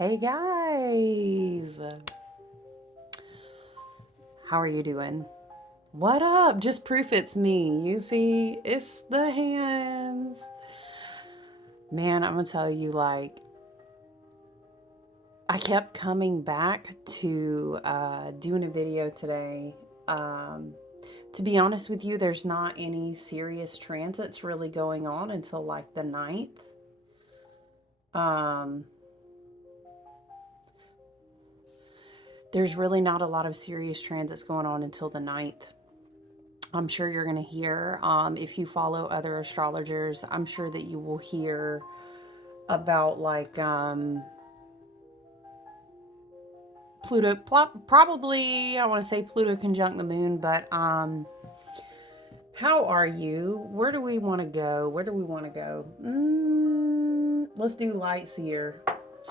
Hey guys, how are you doing? What up? Just proof it's me. You see, it's the hands. Man, I'm gonna tell you, I kept coming back to doing a video today. Um, to be honest with you, there's not any serious transits really going on until like the ninth. Um, there's really not a lot of serious transits going on until the ninth. I'm sure you're going to hear, if you follow other astrologers, I'm sure that you will hear about Pluto, probably, I want to say Pluto conjunct the moon, but how are you? Where do we want to go? Where do we want to go? Let's do lights here.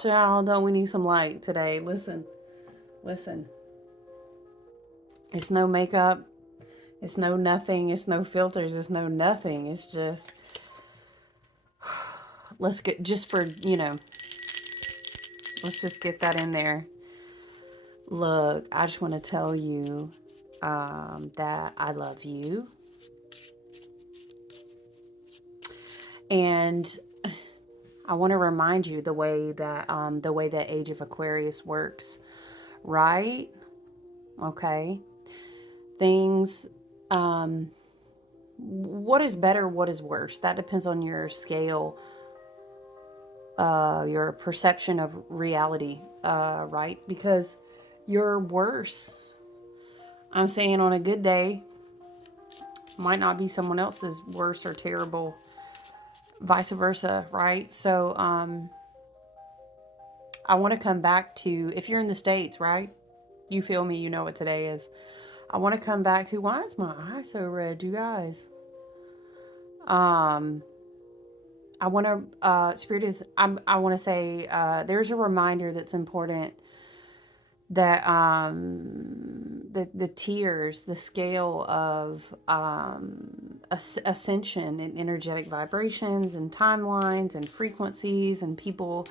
Child, don't we need some light today? Listen, listen. It's no makeup. It's no nothing. It's no filters. It's no nothing. It's just, let's get, just for, let's just get that in there. Look, I just want to tell you that I love you. And I want to remind you the way that Age of Aquarius works, right? Okay. Things, what is better, what is worse? That depends on your scale, your perception of reality, right? Because your worse, I'm saying on a good day, might not be someone else's worse or terrible, vice versa, right? So I want to come back to, if you're in the States, right? You feel me, you know what today is. I want to come back to, why is my eye so red, you guys? Um, I want to, Spirit is, I want to say, there's a reminder that's important that the tiers, the scale of ascension and energetic vibrations and timelines and frequencies and people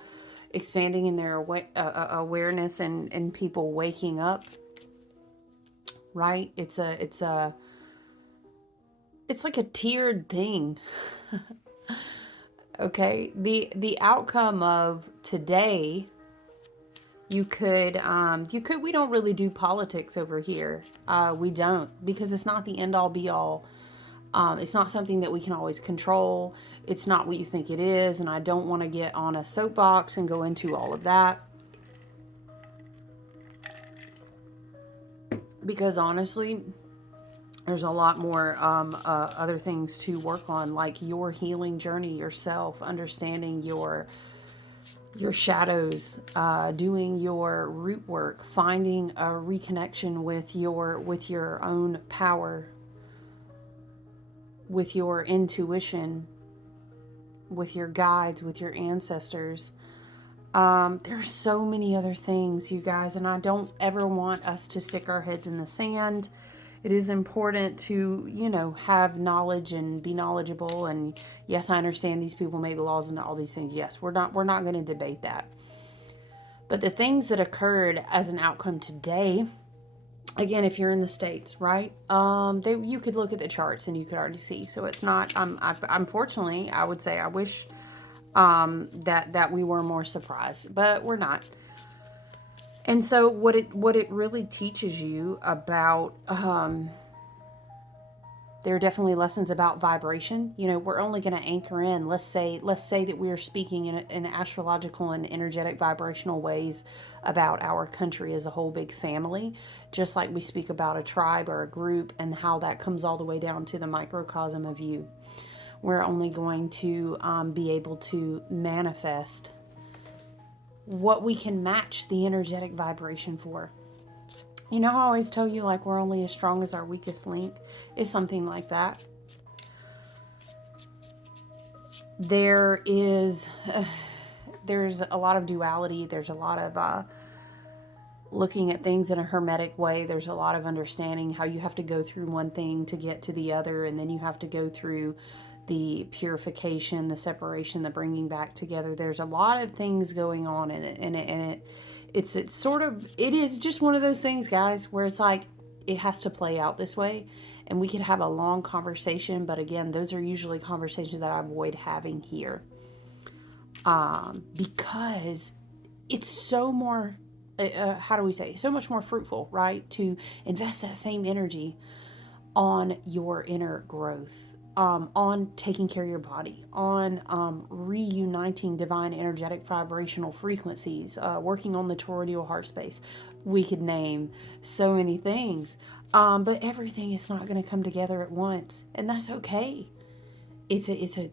expanding in their awareness and people waking up, right? It's like a tiered thing. Okay, the outcome of today, we don't really do politics over here. We don't, because it's not the end all be all. It's not something that we can always control. It's not what you think it is, and I don't want to get on a soapbox and go into all of that, because honestly, there's a lot more other things to work on, like your healing journey yourself, understanding your shadows, doing your root work, finding a reconnection with your own power, with your intuition, with your guides, with your ancestors. There's so many other things, you guys, and I don't ever want us to stick our heads in the sand. It is important to, have knowledge and be knowledgeable. And yes, I understand these people make the laws and all these things. Yes, we're not going to debate that. But the things that occurred as an outcome today, again, if you're in the States, right? You could look at the charts and you could already see. So it's not. Unfortunately, I would say I wish that we were more surprised, but we're not. And so what it really teaches you about, there are definitely lessons about vibration. We're only going to anchor in. Let's say that we are speaking in astrological and energetic vibrational ways about our country as a whole big family, just like we speak about a tribe or a group, and how that comes all the way down to the microcosm of you. We're only going to be able to manifest what we can match the energetic vibration for. I always tell you, like, we're only as strong as our weakest link. It's something like that. There's a lot of duality. There's a lot of looking at things in a hermetic way. There's a lot of understanding how you have to go through one thing to get to the other, and then you have to go through the purification, the separation, the bringing back together. There's a lot of things going on in it, it's sort of, it is just one of those things, guys, where it's like it has to play out this way, and we could have a long conversation, but again, those are usually conversations that I avoid having here, because it's so more, how do we say, so much more fruitful, right, to invest that same energy on your inner growth, on taking care of your body, on reuniting divine energetic vibrational frequencies, working on the toroidal heart space. We could name so many things, but everything is not going to come together at once, and that's okay. It's a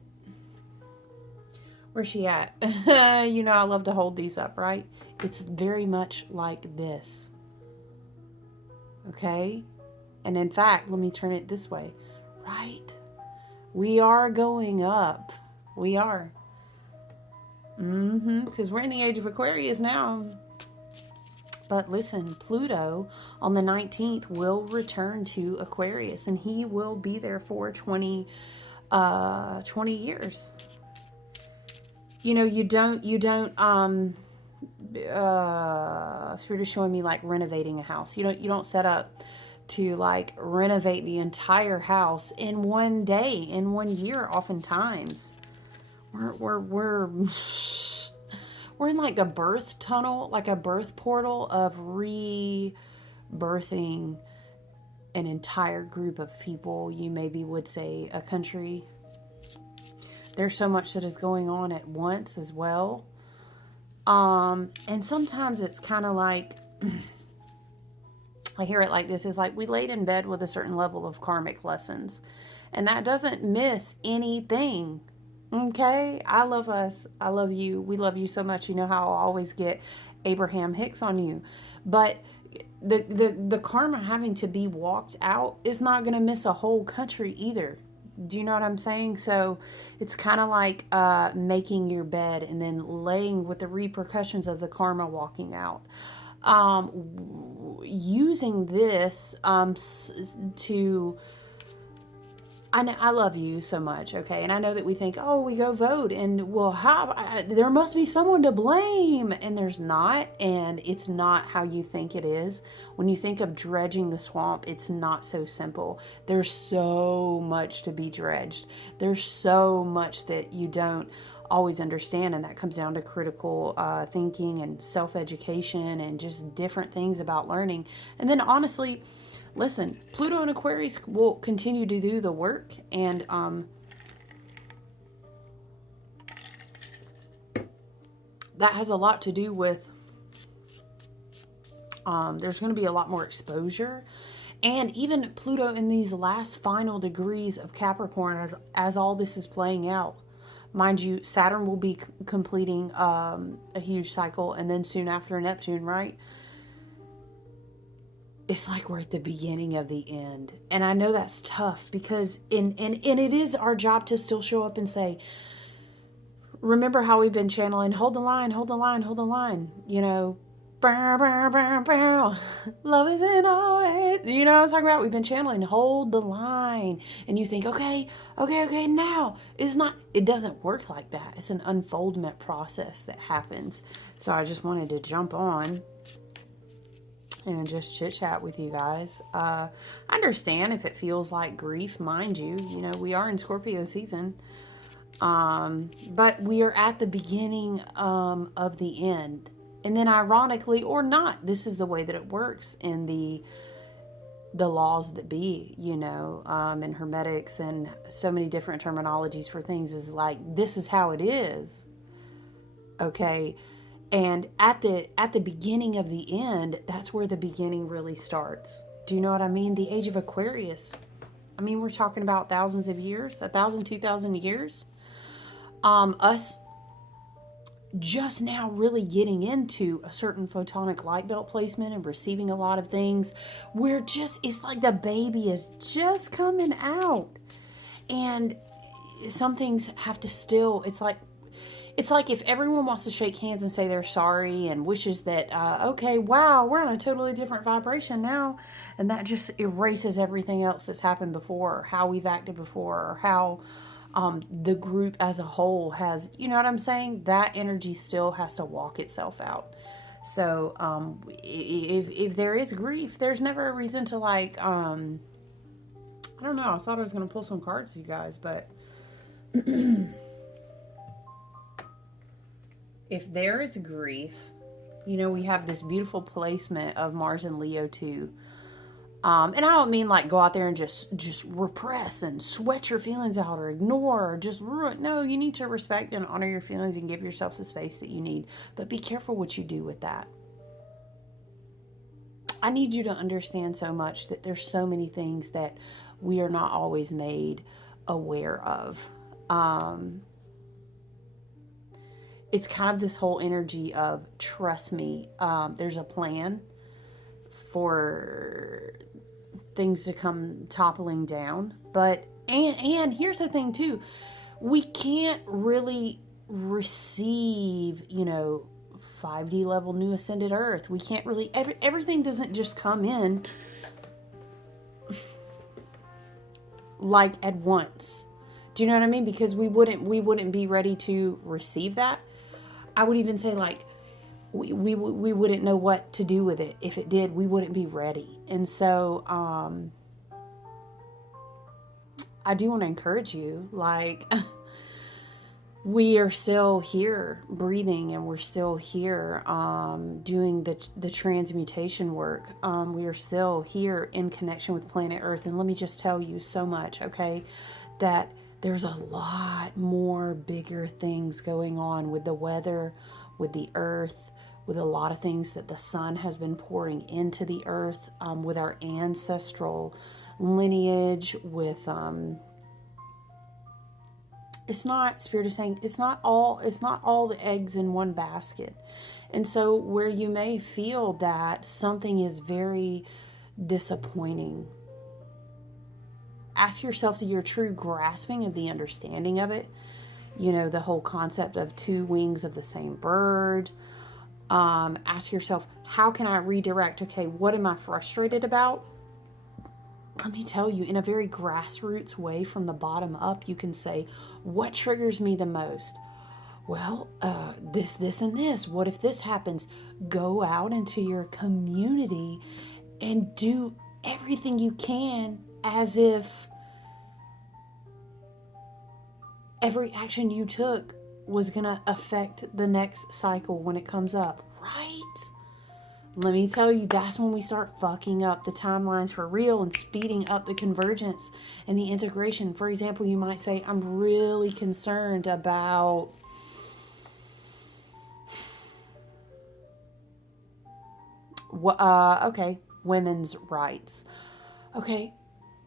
Where's she at? You know, I love to hold these up, right? It's very much like this. Okay? And in fact, let me turn it this way. Right? We are going up. We are. Because we're in the age of Aquarius now. But listen, Pluto on the 19th will return to Aquarius, and he will be there for 20 years. You know, you don't, Spirit is showing me like renovating a house. You don't set up to like renovate the entire house in one day, in 1 year. Oftentimes, we're in like a birth tunnel, like a birth portal of rebirthing an entire group of people. You maybe would say a country. There's so much that is going on at once as well. And sometimes it's kind of like, I hear it like this, is like we laid in bed with a certain level of karmic lessons, and that doesn't miss anything. Okay? I love us. I love you. We love you so much. You know how I'll always get Abraham Hicks on you. But the karma having to be walked out is not going to miss a whole country either. Do you know what I'm saying? So it's kind of like making your bed and then laying with the repercussions of the karma walking out. Using this to... I love you so much, okay? And I know that we think, oh, we go vote, and well, there must be someone to blame, and there's not, and it's not how you think it is. When you think of dredging the swamp, it's not so simple. There's so much to be dredged. There's so much that you don't always understand, and that comes down to critical thinking and self-education and just different things about learning. And then honestly, listen, Pluto and Aquarius will continue to do the work, and that has a lot to do with there's going to be a lot more exposure. And even Pluto in these last final degrees of Capricorn, as all this is playing out. Mind you, Saturn will be completing a huge cycle, and then soon after Neptune, right? It's like we're at the beginning of the end. And I know that's tough because and it is our job to still show up and say, remember how we've been channeling, hold the line, hold the line, hold the line. You know, bow, bow, bow, bow. Love isn't always, you know what I'm talking about? We've been channeling, hold the line. And you think, okay, now. It doesn't work like that. It's an unfoldment process that happens. So I just wanted to jump on and just chit chat with you guys. I understand if it feels like grief, mind you. You know, we are in Scorpio season. But we are at the beginning of the end. And then ironically or not, this is the way that it works in the laws that be, you know, in Hermetics and so many different terminologies for things, is like, this is how it is. Okay. And at the beginning of the end, that's where the beginning really starts. Do you know what I mean? The age of Aquarius. I mean, we're talking about thousands of years, 1,000, 2,000 years. Us just now really getting into a certain photonic light belt placement and receiving a lot of things. It's like the baby is just coming out. And some things have to still, it's like if everyone wants to shake hands and say they're sorry and wishes that, okay, wow, we're on a totally different vibration now. And that just erases everything else that's happened before, or how we've acted before, or how the group as a whole has, you know what I'm saying? That energy still has to walk itself out. So if there is grief, there's never a reason to like, I don't know. I thought I was going to pull some cards, you guys, but if there is grief, you know, we have this beautiful placement of Mars and Leo too. And I don't mean like go out there and just repress and sweat your feelings out or ignore or just ruin. No, you need to respect and honor your feelings and give yourself the space that you need. But be careful what you do with that. I need you to understand so much that there's so many things that we are not always made aware of. It's kind of this whole energy of trust me. There's a plan for things to come toppling down. But and here's the thing too, we can't really receive, you know, 5D level new ascended earth. We can't really everything doesn't just come in like at once. Do you know what I mean? Because we wouldn't be ready to receive that. I would even say like we wouldn't know what to do with it. If it did, we wouldn't be ready. And so I do want to encourage you, like we are still here breathing, and we're still here doing the transmutation work. We are still here in connection with planet Earth. And let me just tell you so much, okay, that there's a lot more bigger things going on with the weather, with the earth, with a lot of things that the sun has been pouring into the earth, with our ancestral lineage, with it's not, Spirit is saying, it's not all the eggs in one basket. And so where you may feel that something is very disappointing, ask yourself to your true grasping of the understanding of it. You know, the whole concept of two wings of the same bird. Ask yourself, how can I redirect? Okay, what am I frustrated about? Let me tell you, in a very grassroots way, from the bottom up, you can say, what triggers me the most? Well, this, and this. What if this happens? Go out into your community and do everything you can as if every action you took was going to affect the next cycle when it comes up, right? Let me tell you, that's when we start fucking up the timelines for real and speeding up the convergence and the integration. For example, you might say, I'm really concerned about okay, women's rights. Okay,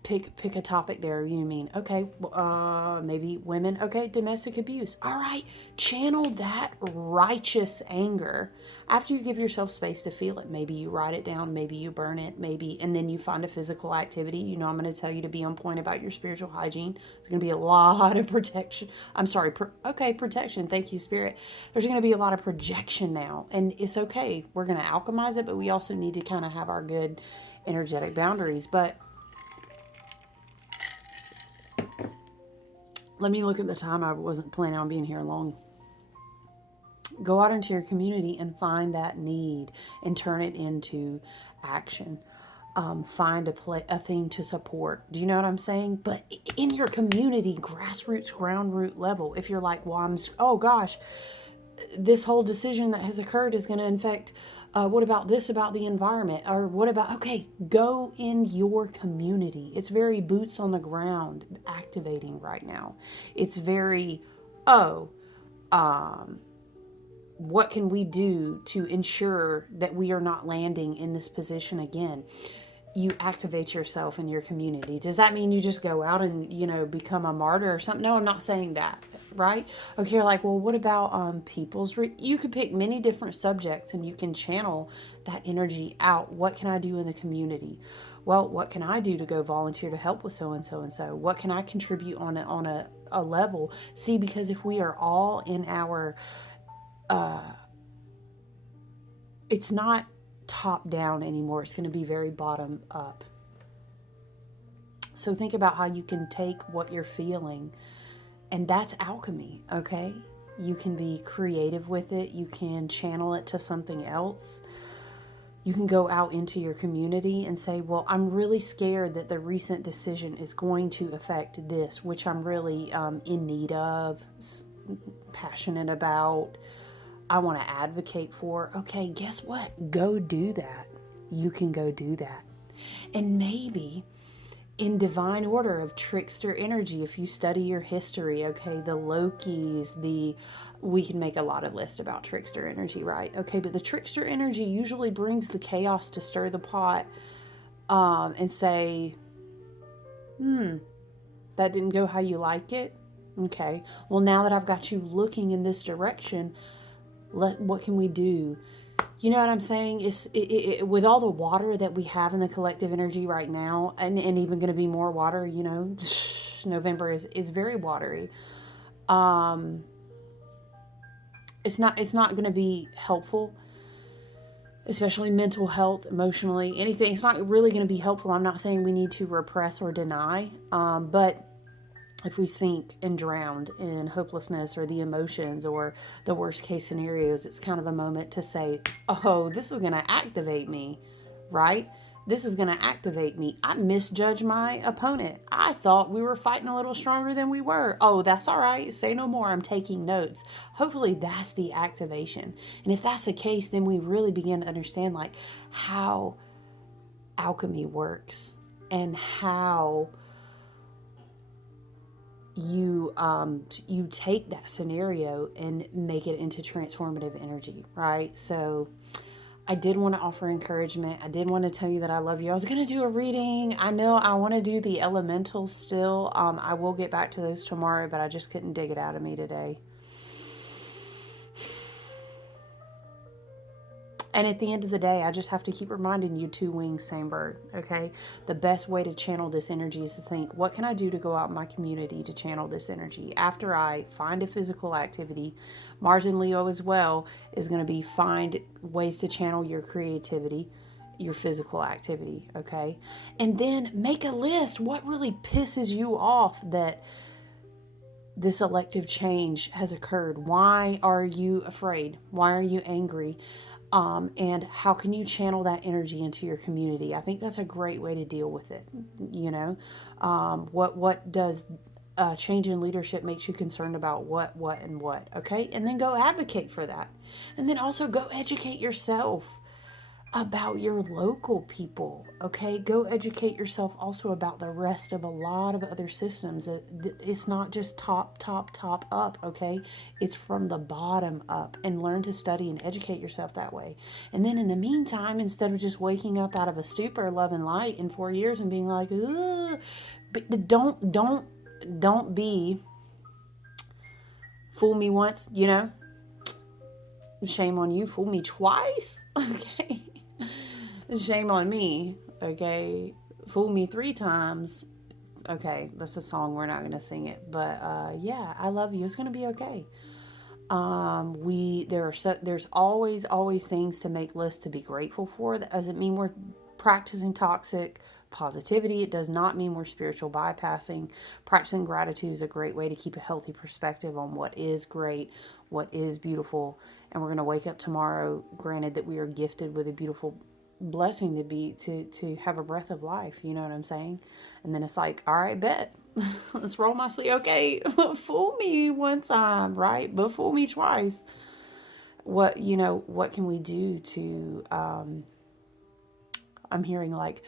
pick a topic there. You mean, okay, maybe women. Okay, domestic abuse. All right, channel that righteous anger after you give yourself space to feel it. Maybe you write it down, maybe you burn it, maybe, and then you find a physical activity. You know, I'm going to tell you to be on point about your spiritual hygiene. There's going to be a lot of protection. I'm sorry, protection. Thank you, Spirit. There's going to be a lot of projection now, and it's okay. We're going to alchemize it, but we also need to kind of have our good energetic boundaries. But let me look at the time. I wasn't planning on being here long. Go out into your community and find that need and turn it into action. Find a thing to support. Do you know what I'm saying? But in your community, grassroots, ground root level, if you're like, well, oh gosh, this whole decision that has occurred is going to infect, what about this about the environment? Or what about, okay, go in your community. It's very boots on the ground activating right now. It's very, what can we do to ensure that we are not landing in this position again? You activate yourself in your community. Does that mean you just go out and, you know, become a martyr or something? No, I'm not saying that, right? Okay, you're like, well, what about you could pick many different subjects and you can channel that energy out. What can I do in the community? Well, what can I do to go volunteer to help with so and so and so? What can I contribute on a level? See, because if we are all in our it's not top down anymore. It's going to be very bottom up. So think about how you can take what you're feeling And that's alchemy, okay? You can be creative with it. You can channel it to something else. You can go out into your community and say, well, I'm really scared that the recent decision is going to affect this, which I'm really in need of, passionate about, I want to advocate for. Okay, guess what? Go do that. You can go do that. And maybe in divine order of trickster energy, if you study your history, okay, the Lokis, we can make a lot of lists about trickster energy, right? Okay, but the trickster energy usually brings the chaos to stir the pot, and say, that didn't go how you like it. Okay, well, now that I've got you looking in this direction, what can we do? You know what I'm saying? With all the water that we have in the collective energy right now, and even going to be more water, November is very watery. It's not going to be helpful, especially mental health, emotionally, anything. It's not really going to be helpful. I'm not saying we need to repress or deny, but if we sink and drowned in hopelessness or the emotions or the worst case scenarios, it's kind of a moment to say, oh, this is going to activate me, right? This is going to activate me. I misjudged my opponent. I thought we were fighting a little stronger than we were. Oh, that's all right. Say no more. I'm taking notes. Hopefully that's the activation. And if that's the case, then we really begin to understand like how alchemy works and how you take that scenario and make it into transformative energy, right? So I did want to offer encouragement. I did want to tell you that I love you. I was going to do a reading. I know I want to do the elementals still. I will get back to those tomorrow, but I just couldn't dig it out of me today. And at the end of the day, I just have to keep reminding you, two wings, same bird, okay? The best way to channel this energy is to think, what can I do to go out in my community to channel this energy? After I find a physical activity, Mars and Leo as well is going to be find ways to channel your creativity, your physical activity, okay? And then make a list. What really pisses you off that this elective change has occurred? Why are you afraid? Why are you angry? And how can you channel that energy into your community? I think that's a great way to deal with it. What does change in leadership makes you concerned about what, and what? Okay, and then go advocate for that, and then also go educate yourself about your local people. Okay, go educate yourself also about the rest of a lot of other systems. It's not just top up. Okay, it's from the bottom up, and learn to study and educate yourself that way. And then in the meantime, instead of just waking up out of a stupor, love and light in 4 years and being like, ugh, but don't be fool me once, shame on you. Fool me twice. Okay, shame on me. Okay, fool me 3 times. Okay, that's a song, we're not gonna sing it, but yeah, I love you. It's gonna be okay. There's always things to make lists to be grateful for. That doesn't mean we're practicing toxic positivity. It does not mean we're spiritual bypassing. Practicing gratitude is a great way to keep a healthy perspective on what is great, what is beautiful. And we're going to wake up tomorrow, granted that we are gifted with a beautiful blessing to have a breath of life. You know what I'm saying? And then it's like, all right, bet. Let's roll my sleeve. Okay, fool me one time, right? But fool me twice. What can we do to I'm hearing like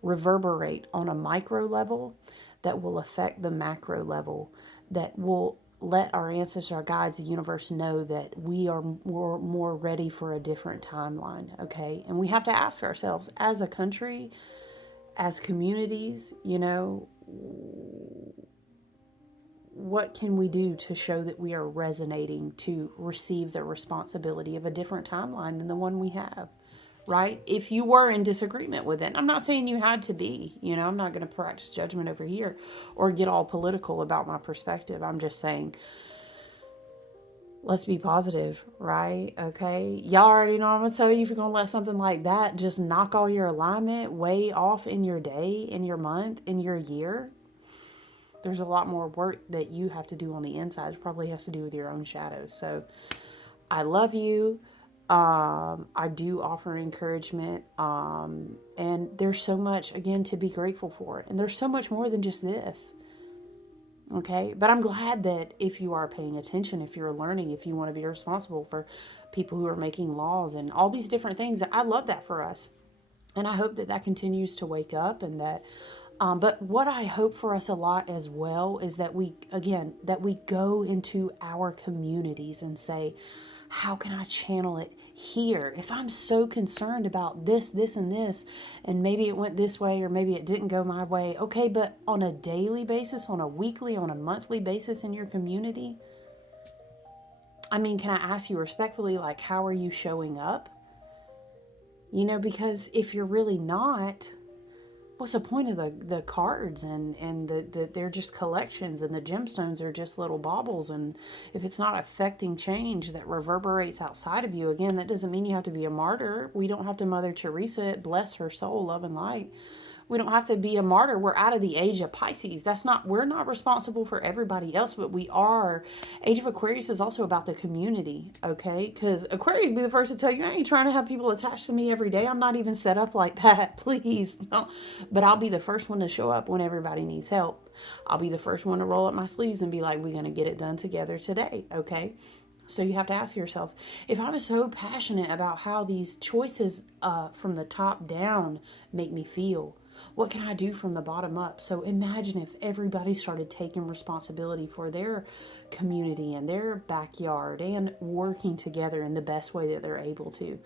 reverberate on a micro level that will affect the macro level, that will let our ancestors, our guides, the universe know that we are more ready for a different timeline, okay? And we have to ask ourselves, as a country, as communities, what can we do to show that we are resonating to receive the responsibility of a different timeline than the one we have? Right? If you were in disagreement with it, I'm not saying you had to be, I'm not going to practice judgment over here or get all political about my perspective. I'm just saying, let's be positive, right? Okay. Y'all already know I'm going to tell you, if you're going to let something like that just knock all your alignment way off in your day, in your month, in your year, there's a lot more work that you have to do on the inside. It probably has to do with your own shadows. So I love you. I do offer encouragement. And there's so much, again, to be grateful for. And there's so much more than just this. Okay. But I'm glad that if you are paying attention, if you're learning, if you want to be responsible for people who are making laws and all these different things, I love that for us. And I hope that that continues to wake up and that, but what I hope for us a lot as well is that we go into our communities and say, how can I channel it here? If I'm so concerned about this, this, and this, and maybe it went this way or maybe it didn't go my way, okay, but on a daily basis, on a weekly, on a monthly basis in your community, I mean, can I ask you respectfully, like, how are you showing up? Because if you're really not, what's the point of the cards and they're just collections and the gemstones are just little baubles, and if it's not affecting change that reverberates outside of you, again, that doesn't mean you have to be a martyr. We don't have to Mother Teresa it, bless her soul, love and light. We don't have to be a martyr. We're out of the age of Pisces. We're not responsible for everybody else, but we are. Age of Aquarius is also about the community, okay? Because Aquarius be the first to tell you, I ain't trying to have people attached to me every day. I'm not even set up like that. Please don't. But I'll be the first one to show up when everybody needs help. I'll be the first one to roll up my sleeves and be like, we're going to get it done together today, okay? So you have to ask yourself, if I'm so passionate about how these choices from the top down make me feel, what can I do from the bottom up? So imagine if everybody started taking responsibility for their community and their backyard and working together in the best way that they're able to.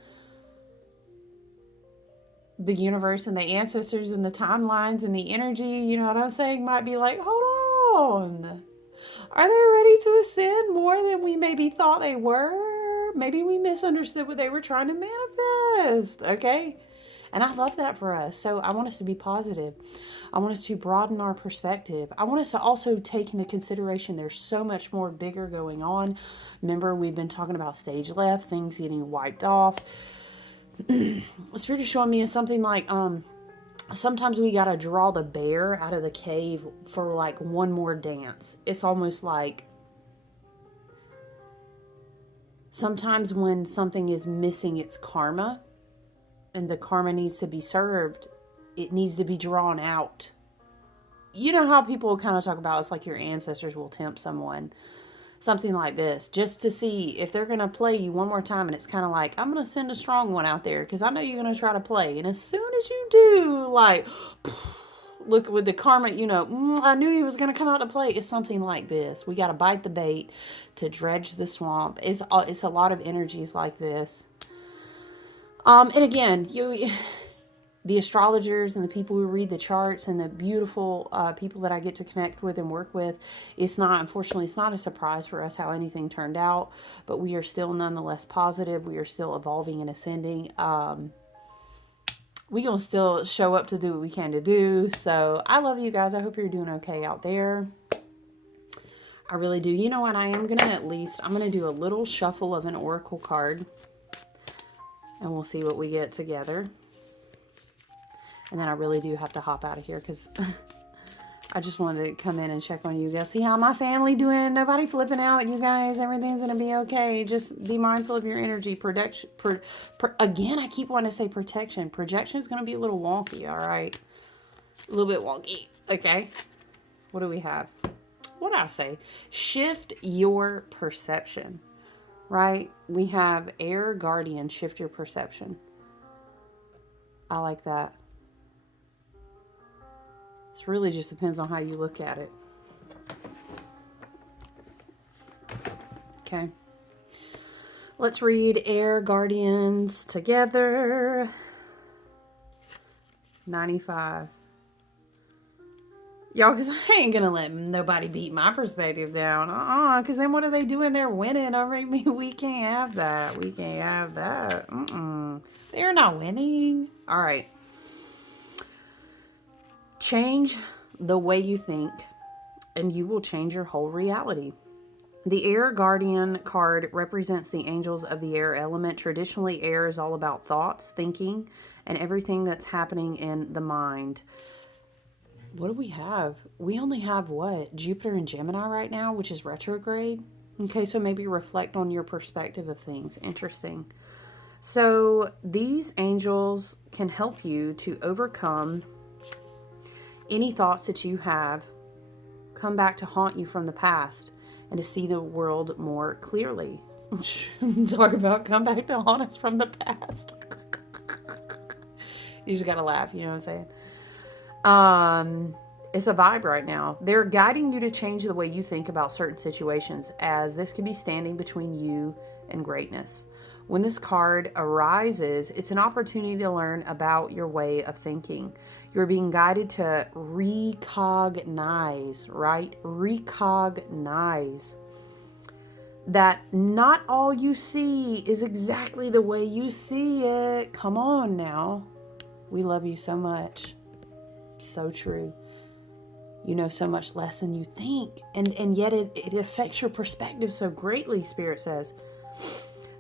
The universe and the ancestors and the timelines and the energy, you know what I'm saying, might be like, hold on. Are they ready to ascend more than we maybe thought they were? Maybe we misunderstood what they were trying to manifest, okay? And I love that for us. So I want us to be positive. I want us to broaden our perspective. I want us to also take into consideration there's so much more bigger going on. Remember, we've been talking about stage left, things getting wiped off. Spirit is showing me something like sometimes we got to draw the bear out of the cave for like one more dance. It's almost like sometimes when something is missing its karma, and the karma needs to be served, it needs to be drawn out. You know how people kind of talk about it's like your ancestors will tempt someone, something like this, just to see if they're going to play you one more time. And it's kind of like, I'm going to send a strong one out there because I know you're going to try to play. And as soon as you do, like, look with the karma, I knew he was going to come out to play. It's something like this. We got to bite the bait to dredge the swamp. It's a lot of energies like this. And again, the astrologers and the people who read the charts and the beautiful people that I get to connect with and work with, unfortunately, it's not a surprise for us how anything turned out, but we are still nonetheless positive. We are still evolving and ascending. We're going to still show up to do what we can to do. So I love you guys. I hope you're doing okay out there. I really do. You know what? I'm going to do a little shuffle of an oracle card. And we'll see what we get together. And then I really do have to hop out of here because I just wanted to come in and check on you guys. See how my family doing? Nobody flipping out, you guys. Everything's going to be okay. Just be mindful of your energy. Protection. Again, I keep wanting to say protection. Projection is going to be a little wonky, all right? A little bit wonky. Okay. What do we have? What did I say? Shift your perception. Right? We have Air Guardian, shift your perception. I like that. It really just depends on how you look at it. Okay. Let's read Air Guardians together. 95. Y'all, because I ain't going to let nobody beat my perspective down. Because then what are they doing? They're winning. We can't have that. We can't have that. They're not winning. All right. Change the way you think, and you will change your whole reality. The Air Guardian card represents the angels of the air element. Traditionally, air is all about thoughts, thinking, and everything that's happening in the mind. what do we have? We only have what? Jupiter and Gemini right now, which is retrograde. Okay, so maybe reflect on your perspective of things. Interesting. So these angels can help you to overcome any thoughts that you have come back to haunt you from the past and to see the world more clearly. Talk about come back to haunt us from the past. You just gotta laugh, you know what I'm saying? It's a vibe right now. They're guiding you to change the way you think about certain situations, as this could be standing between you and greatness. When this card arises, it's an opportunity to learn about your way of thinking. You're being guided to recognize, right? Recognize that not all you see is exactly the way you see it. Come on now. We love you so much. So true. You know so much less than you think. And yet it affects your perspective so greatly, Spirit says.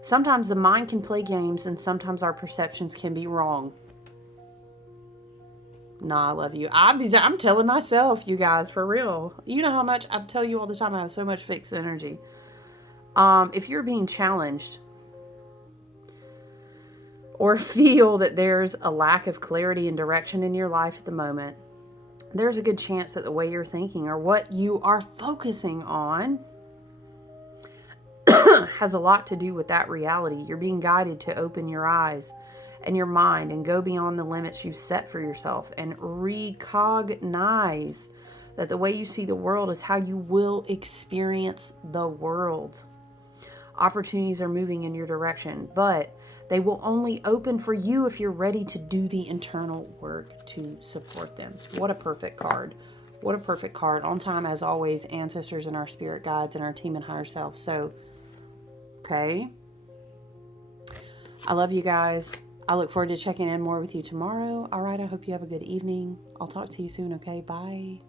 Sometimes the mind can play games and sometimes our perceptions can be wrong. Nah, I love you. I'm telling myself, you guys, for real. You know how much I tell you all the time I have so much fixed energy. If you're being challenged or feel that there's a lack of clarity and direction in your life at the moment, there's a good chance that the way you're thinking or what you are focusing on has a lot to do with that reality. You're being guided to open your eyes and your mind and go beyond the limits you've set for yourself and recognize that the way you see the world is how you will experience the world. Opportunities are moving in your direction, but they will only open for you if you're ready to do the internal work to support them. What a perfect card. What a perfect card. On time, as always, ancestors and our spirit guides and our team and higher self. So, okay. I love you guys. I look forward to checking in more with you tomorrow. All right, I hope you have a good evening. I'll talk to you soon, okay? Bye.